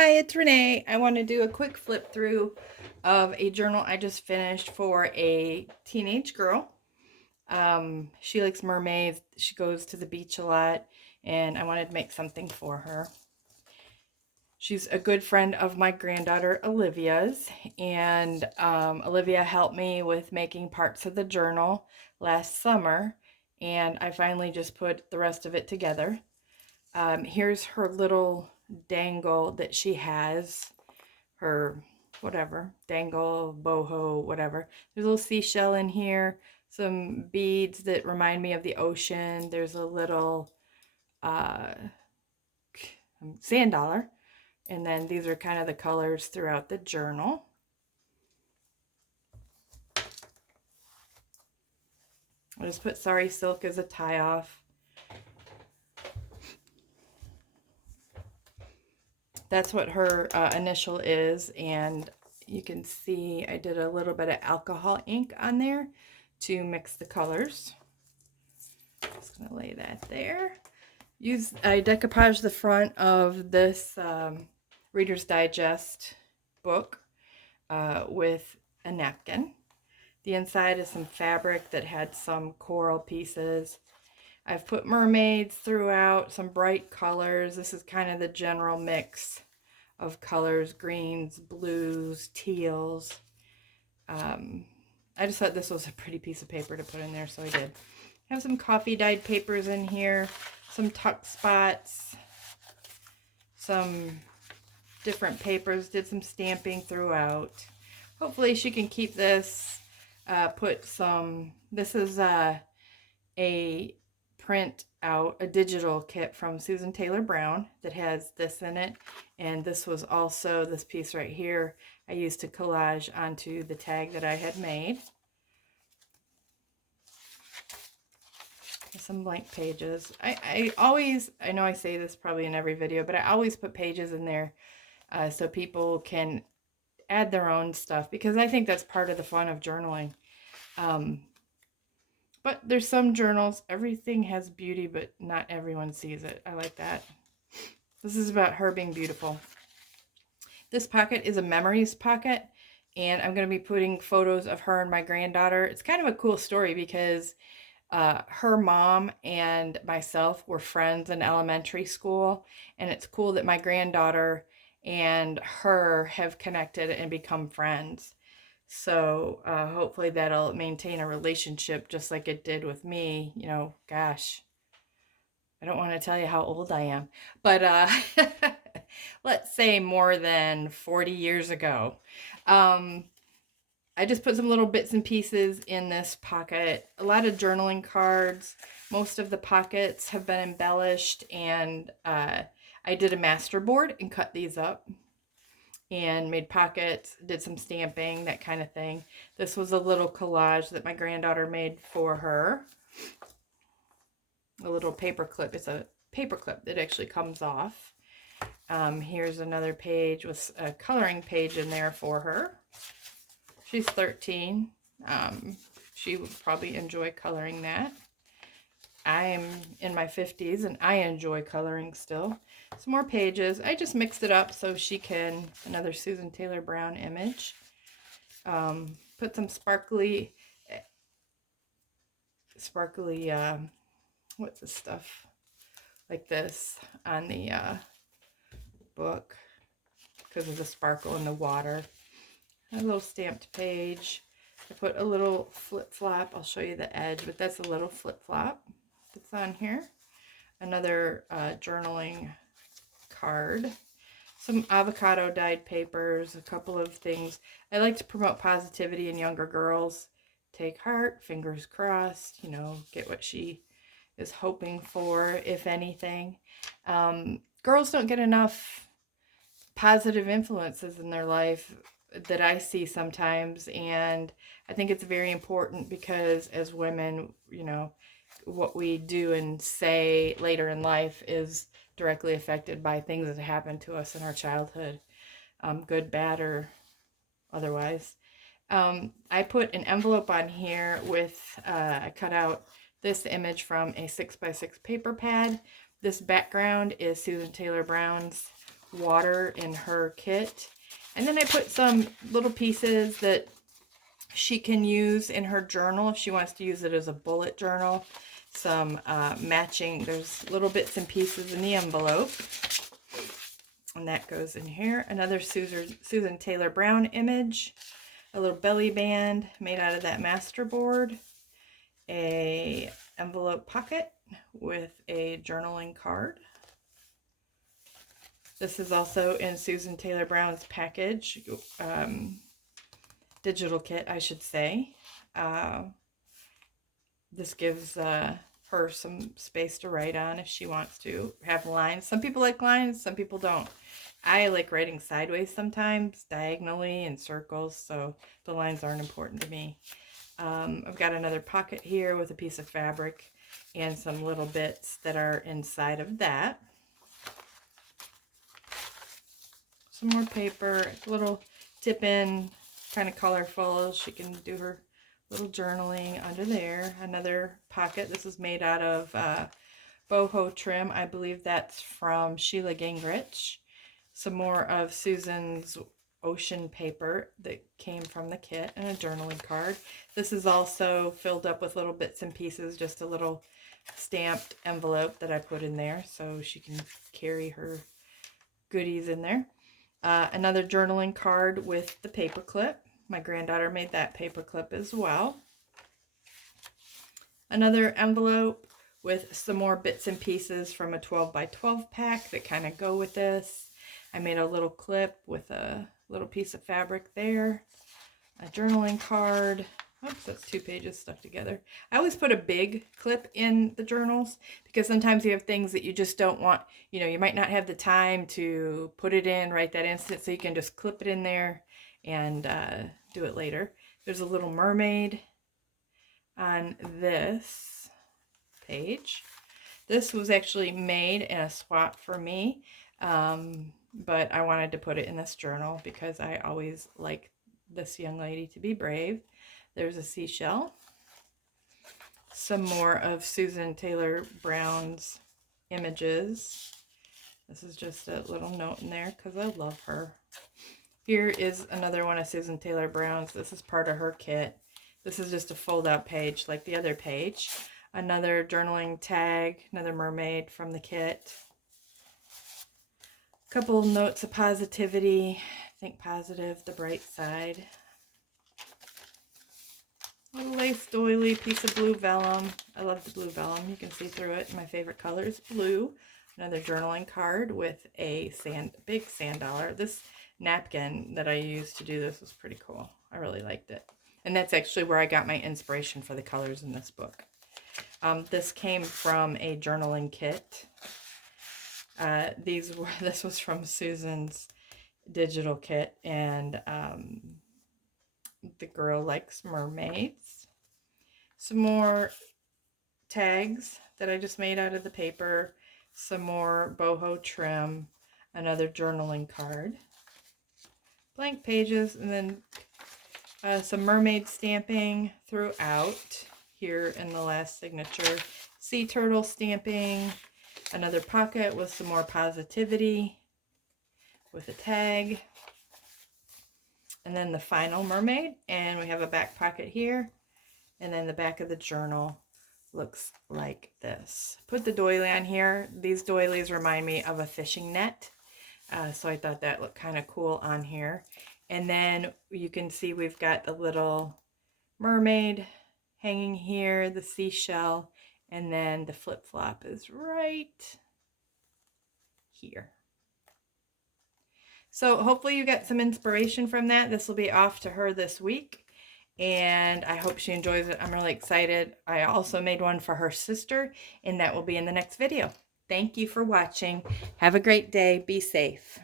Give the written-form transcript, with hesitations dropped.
Hi, it's Renee. I want to do a quick flip through of a journal I just finished for a teenage girl. She likes mermaids. She goes to the beach a lot, and I wanted to make something for her. She's a good friend of my granddaughter Olivia's, and Olivia helped me with making parts of the journal last summer, and I finally just put the rest of it together. Here's her little dangle that she has, her whatever, dangle, boho, whatever. There's a little seashell in here, some beads that remind me of the ocean. There's a little uh, sand dollar. And then these are kind of the colors throughout the journal. I just put Sorry Silk as a tie off. That's what her initial is, and you can see I did a little bit of alcohol ink on there to mix the colors. Just gonna lay that there. I decoupage the front of this Reader's Digest book with a napkin. The inside is some fabric that had some coral pieces. I've put mermaids throughout, some bright colors. This is kind of the general mix of colors, greens, blues, teals. I just thought this was a pretty piece of paper to put in there, so I did. I have some coffee dyed papers in here, some tuck spots, some different papers, did some stamping throughout. Hopefully she can keep this, this is a print out, a digital kit from Susan Taylor Brown that has this in it. And this was also, this piece right here, I used to collage onto the tag that I had made. Some blank pages. I always, I know I say this probably in every video, but I always put pages in there so people can add their own stuff, because I think that's part of the fun of journaling. But there's some journals, everything has beauty, but not everyone sees it. I like that. This is about her being beautiful. This pocket is a memories pocket, and I'm going to be putting photos of her and my granddaughter. It's kind of a cool story because her mom and myself were friends in elementary school, and it's cool that my granddaughter and her have connected and become friends. So hopefully that'll maintain a relationship just like it did with me. You know, gosh, I don't want to tell you how old I am, but let's say more than 40 years ago. I just put some little bits and pieces in this pocket. A lot of journaling cards. Most of the pockets have been embellished, and I did a master board and cut these up and made pockets, did some stamping, that kind of thing. This was a little collage that my granddaughter made for her. A little paper clip. It's a paper clip that actually comes off. Here's another page with a coloring page in there for her. She's 13. She would probably enjoy coloring that. I'm in my 50s and I enjoy coloring still. Some more pages. I just mixed it up so she can, another Susan Taylor Brown image. Put some sparkly, what's this stuff? Like this on the book because of the sparkle in the water. A little stamped page. I put a little flip-flop. I'll show you the edge, but that's a little flip-flop that's on here. Another journaling card. Some avocado dyed papers, a couple of things. I like to promote positivity in younger girls. Take heart, fingers crossed, you know, get what she is hoping for, if anything. Girls don't get enough positive influences in their life that I see sometimes, and I think it's very important because as women, you know, what we do and say later in life is directly affected by things that happen to us in our childhood, good, bad, or otherwise. I put an envelope on here with, I cut out this image from a 6x6 paper pad. This background is Susan Taylor Brown's water in her kit. And then I put some little pieces that she can use in her journal if she wants to use it as a bullet journal. Some matching, there's little bits and pieces in the envelope. And that goes in here. Another Susan Taylor Brown image. A little belly band made out of that masterboard. A envelope pocket with a journaling card. This is also in Susan Taylor Brown's package, digital kit, I should say. This gives her some space to write on if she wants to have lines. Some people like lines, some people don't. I like writing sideways sometimes, diagonally in circles, so the lines aren't important to me. I've got another pocket here with a piece of fabric and some little bits that are inside of that. Some more paper, a little tip-in, kind of colorful. She can do her little journaling under there. Another pocket. This is made out of boho trim. I believe that's from Sheila Gingrich. Some more of Susan's ocean paper that came from the kit, and a journaling card. This is also filled up with little bits and pieces, just a little stamped envelope that I put in there so she can carry her goodies in there. Another journaling card with the paper clip. My granddaughter made that paper clip as well. Another envelope with some more bits and pieces from a 12 by 12 pack that kind of go with this. I made a little clip with a little piece of fabric there. A journaling card. Oops, that's 2 pages stuck together. I always put a big clip in the journals because sometimes you have things that you just don't want, you might not have the time to put it in right that instant, so you can just clip it in there and do it later. There's a little mermaid on this page. This was actually made in a swap for me, but I wanted to put it in this journal because I always like this young lady to be brave. There's a seashell. Some more of Susan Taylor Brown's images. This is just a little note in there because I love her. Here is another one of Susan Taylor Brown's. This is part of her kit. This is just a fold-out page like the other page. Another journaling tag, another mermaid from the kit. A couple notes of positivity. Think positive, the bright side. Little lace doily, piece of blue vellum. I love the blue vellum. You can see through it. My favorite color is blue. Another journaling card with a big sand dollar. This napkin that I used to do this was pretty cool. I really liked it. And that's actually where I got my inspiration for the colors in this book. This came from a journaling kit. This was from Susan's digital kit, and the girl likes mermaids. Some more tags that I just made out of the paper. Some more boho trim. Another journaling card. Blank pages, and then some mermaid stamping throughout here in the last signature. Sea turtle stamping. Another pocket with some more positivity with a tag. And then the final mermaid, and we have a back pocket here, and then the back of the journal looks like this. Put the doily on here. These doilies remind me of a fishing net, so I thought that looked kind of cool on here. And then you can see we've got the little mermaid hanging here, the seashell, and then the flip-flop is right here. So hopefully you got some inspiration from that. This will be off to her this week, and I hope she enjoys it. I'm really excited. I also made one for her sister, and that will be in the next video. Thank you for watching. Have a great day. Be safe.